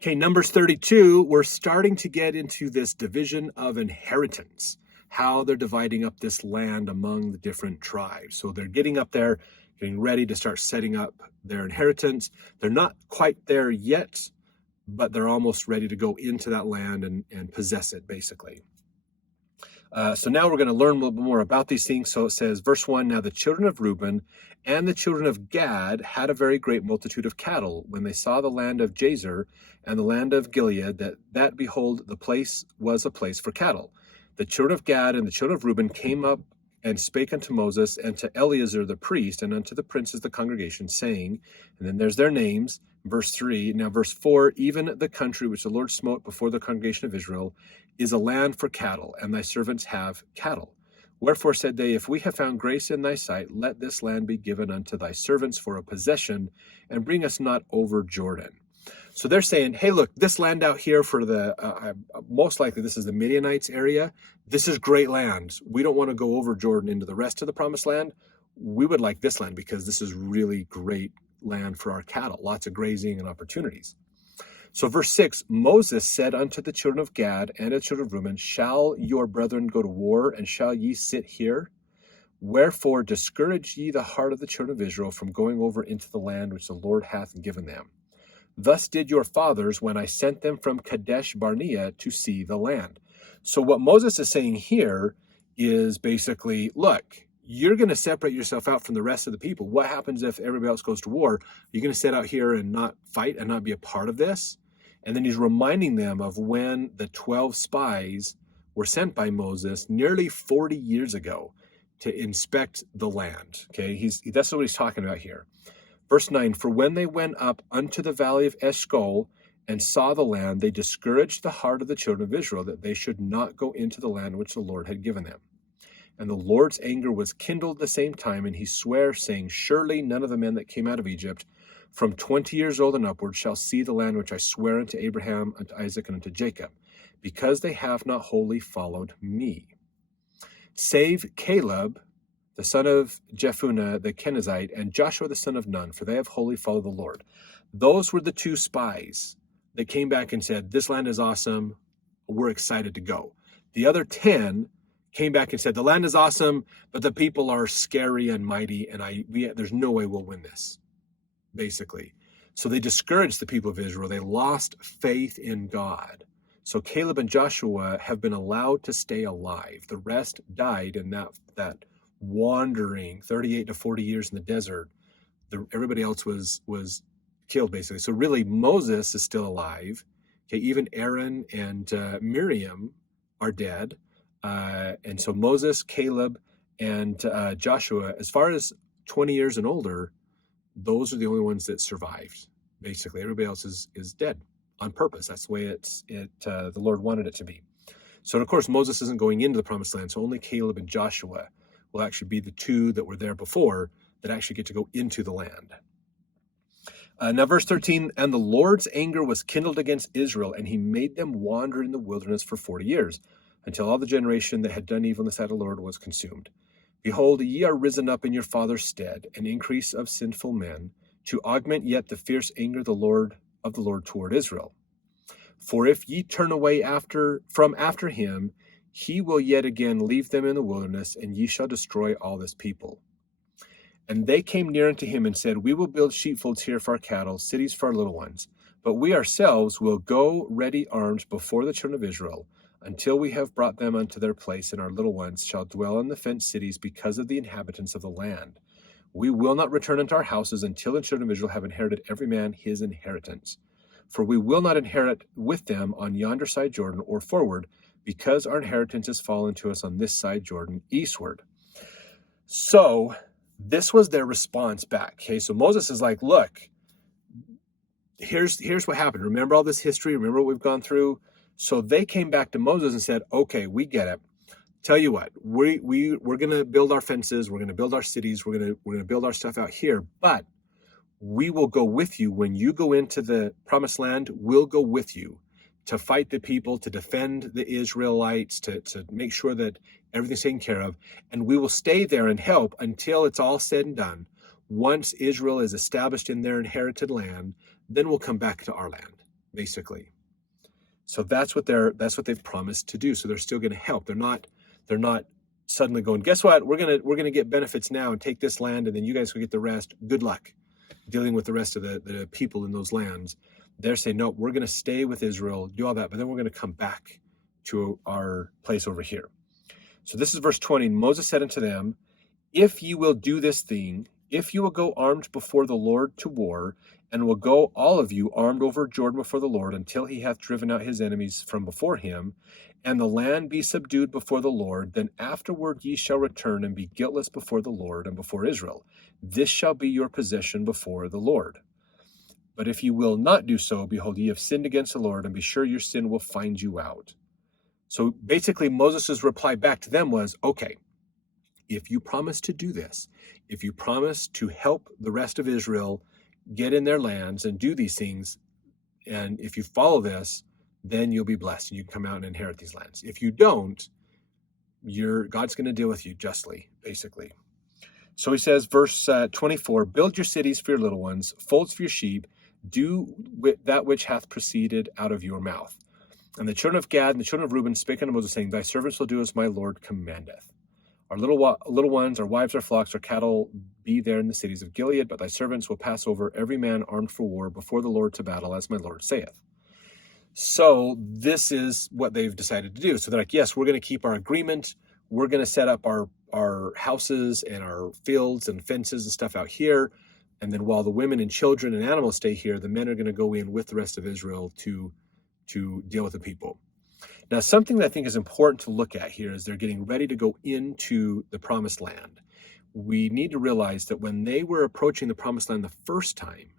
Okay, Numbers 32, we're starting to get into this division of inheritance, how they're dividing up this land among the different tribes. So they're getting up there, getting ready to start setting up their inheritance. They're not quite there yet, but they're almost ready to go into that land and possess it, basically. So now we're going to learn a little bit more about these things. So it says, verse 1, now the children of Reuben and the children of Gad had a very great multitude of cattle when they saw the land of Jazer and the land of Gilead, that behold, the place was a place for cattle. The children of Gad and the children of Reuben came up and spake unto Moses and to Eleazar the priest and unto the princes of the congregation, saying, and then there's their names, verse 3. Now verse 4, even the country which the Lord smote before the congregation of Israel is a land for cattle, and thy servants have cattle. Wherefore said they, if we have found grace in thy sight, let this land be given unto thy servants for a possession, and bring us not over Jordan. So they're saying, hey, look, this land out here for the, most likely this is the Midianites area. This is great land. We don't want to go over Jordan into the rest of the promised land. We would like this land because this is really great land for our cattle, lots of grazing and opportunities. So verse 6, Moses said unto the children of Gad and the children of Reuben, shall your brethren go to war, and shall ye sit here? Wherefore discourage ye the heart of the children of Israel from going over into the land which the Lord hath given them. Thus did your fathers when I sent them from Kadesh Barnea to see the land. So what Moses is saying here is basically, look, you're going to separate yourself out from the rest of the people. What happens if everybody else goes to war? You're going to sit out here and not fight and not be a part of this? And then he's reminding them of when the 12 spies were sent by Moses nearly 40 years ago to inspect the land. Okay, that's what he's talking about here. Verse 9, for when they went up unto the valley of Eshcol and saw the land, they discouraged the heart of the children of Israel, that they should not go into the land which the Lord had given them. And the Lord's anger was kindled at the same time, and he sware, saying, surely none of the men that came out of Egypt from 20 years old and upward shall see the land which I swear unto Abraham, unto Isaac, and unto Jacob, because they have not wholly followed me. Save Caleb, the son of Jephunneh the Kenizzite, and Joshua the son of Nun, for they have wholly followed the Lord. Those were the two spies that came back and said, this land is awesome, we're excited to go. The other 10 came back and said, the land is awesome, but the people are scary and mighty, and there's no way we'll win this, basically. So they discouraged the people of Israel. They lost faith in God. So Caleb and Joshua have been allowed to stay alive. The rest died in that wandering 38 to 40 years in the desert. Everybody else was killed, basically. So really, Moses is still alive. Okay, even Aaron and Miriam are dead. And so Moses, Caleb, and Joshua, as far as 20 years and older, those are the only ones that survived. Basically, everybody else is dead on purpose. That's the way the Lord wanted it to be. So, of course, Moses isn't going into the promised land. So only Caleb and Joshua will actually be the two that were there before that actually get to go into the land. Now, verse 13, and the Lord's anger was kindled against Israel, and he made them wander in the wilderness for 40 years, until all the generation that had done evil in the sight of the Lord was consumed. Behold, ye are risen up in your father's stead, an increase of sinful men, to augment yet the fierce anger of the Lord toward Israel. For if ye turn away from after him, he will yet again leave them in the wilderness, and ye shall destroy all this people. And they came near unto him and said, we will build sheepfolds here for our cattle, cities for our little ones. But we ourselves will go ready armed before the children of Israel, until we have brought them unto their place, and our little ones shall dwell in the fenced cities because of the inhabitants of the land. We will not return unto our houses until the children of Israel have inherited every man his inheritance. For we will not inherit with them on yonder side Jordan or forward, because our inheritance is fallen to us on this side Jordan eastward. So this was their response back. Okay, so Moses is like, look, here's what happened. Remember all this history? Remember what we've gone through? So they came back to Moses and said, okay, we get it. Tell you what, we're going to build our fences. We're going to build our cities. We're going to build our stuff out here. But we will go with you. When you go into the promised land, we'll go with you to fight the people, to defend the Israelites, to make sure that everything's taken care of. And we will stay there and help until it's all said and done. Once Israel is established in their inherited land, then we'll come back to our land, basically. So that's what they've promised to do. So they're still going to help. They're not suddenly going, guess what? We're gonna get benefits now and take this land, and then you guys will get the rest. Good luck dealing with the rest of the people in those lands. They're saying, no, we're going to stay with Israel, do all that, but then we're going to come back to our place over here. So this is verse 20. Moses said unto them, if you will do this thing, if you will go armed before the Lord to war, and will go all of you armed over Jordan before the Lord until he hath driven out his enemies from before him, and the land be subdued before the Lord, then afterward ye shall return and be guiltless before the Lord and before Israel. This shall be your possession before the Lord. But if you will not do so, behold, ye have sinned against the Lord, and be sure your sin will find you out. So basically, Moses' reply back to them was, okay, if you promise to do this, if you promise to help the rest of Israel get in their lands and do these things, and if you follow this, then you'll be blessed and you can come out and inherit these lands. If you don't, God's going to deal with you justly, basically. So he says, verse 24, build your cities for your little ones, folds for your sheep, do that which hath proceeded out of your mouth. And the children of Gad and the children of Reuben spake unto Moses, saying, thy servants will do as my Lord commandeth. Our little ones, our wives, our flocks, our cattle be there in the cities of Gilead, but thy servants will pass over every man armed for war before the Lord to battle, as my Lord saith. So this is what they've decided to do. So they're like, yes, we're going to keep our agreement. We're going to set up our houses and our fields and fences and stuff out here. And then while the women and children and animals stay here, the men are going to go in with the rest of Israel to deal with the people. Now, something that I think is important to look at here is they're getting ready to go into the promised land. We need to realize that when they were approaching the promised land the first time,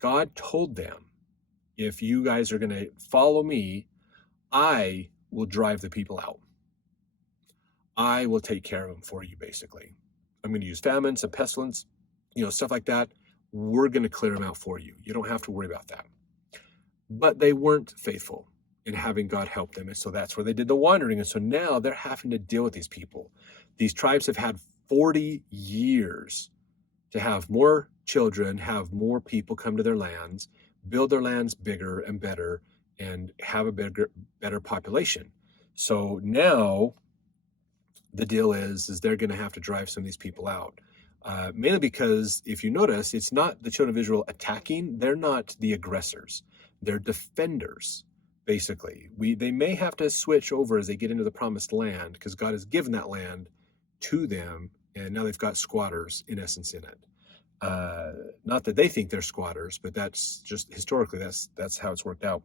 God told them, if you guys are going to follow me, I will drive the people out. I will take care of them for you, basically. I'm going to use famines and pestilence, stuff like that. We're going to clear them out for you. You don't have to worry about that. But they weren't faithful in having God help them. And so that's where they did the wandering. And so now they're having to deal with these people. These tribes have had 40 years to have more children, have more people come to their lands, build their lands bigger and better, and have a better population. So now the deal is they're going to have to drive some of these people out. Mainly because if you notice, it's not the children of Israel attacking. They're not the aggressors. They're defenders, basically. They may have to switch over as they get into the promised land because God has given that land to them, and now they've got squatters, in essence, in it. Not that they think they're squatters, but that's just historically that's how it's worked out.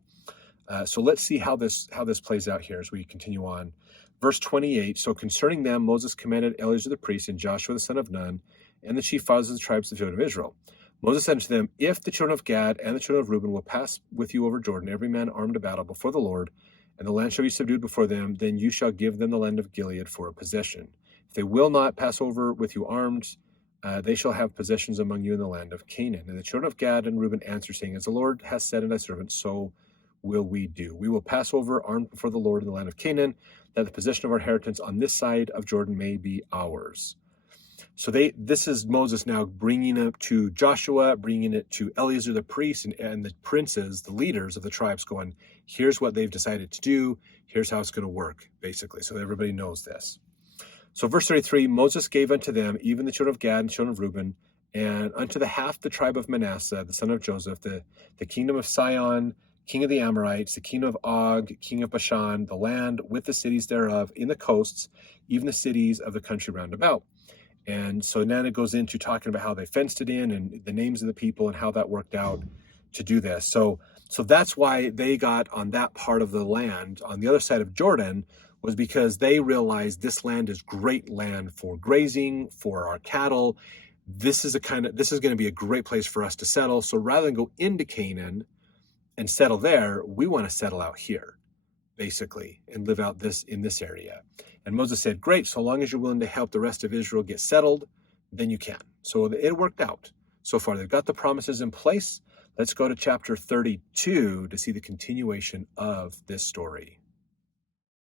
So let's see how this plays out here as we continue on. Verse 28, so concerning them, Moses commanded Eleazar the priest and Joshua the son of Nun and the chief fathers of the tribes of the children of Israel. Moses said unto them, if the children of Gad and the children of Reuben will pass with you over Jordan, every man armed to battle before the Lord, and the land shall be subdued before them, then you shall give them the land of Gilead for a possession. If they will not pass over with you armed, they shall have possessions among you in the land of Canaan. And the children of Gad and Reuben answered, saying, as the Lord hath said unto thy servants, so will we do. We will pass over armed before the Lord in the land of Canaan, that the possession of our inheritance on this side of Jordan may be ours. So this is Moses now bringing it to Joshua, bringing it to Eleazar the priest and the princes, the leaders of the tribes, going, here's what they've decided to do. Here's how it's going to work, basically. So everybody knows this. So verse 33, Moses gave unto them, even the children of Gad and the children of Reuben, and unto the half the tribe of Manasseh, the son of Joseph, the kingdom of Sihon, king of the Amorites, the kingdom of Og, king of Bashan, the land with the cities thereof in the coasts, even the cities of the country round about. And so then it goes into talking about how they fenced it in and the names of the people and how that worked out to do this. So that's why they got on that part of the land on the other side of Jordan, was because they realized this land is great land for grazing, for our cattle. This is going to be a great place for us to settle. So rather than go into Canaan and settle there, we want to settle out here, basically, and live out in this area. And Moses said, great, so long as you're willing to help the rest of Israel get settled, then you can. So it worked out so far. They've got the promises in place. Let's go to chapter 32 to see the continuation of this story.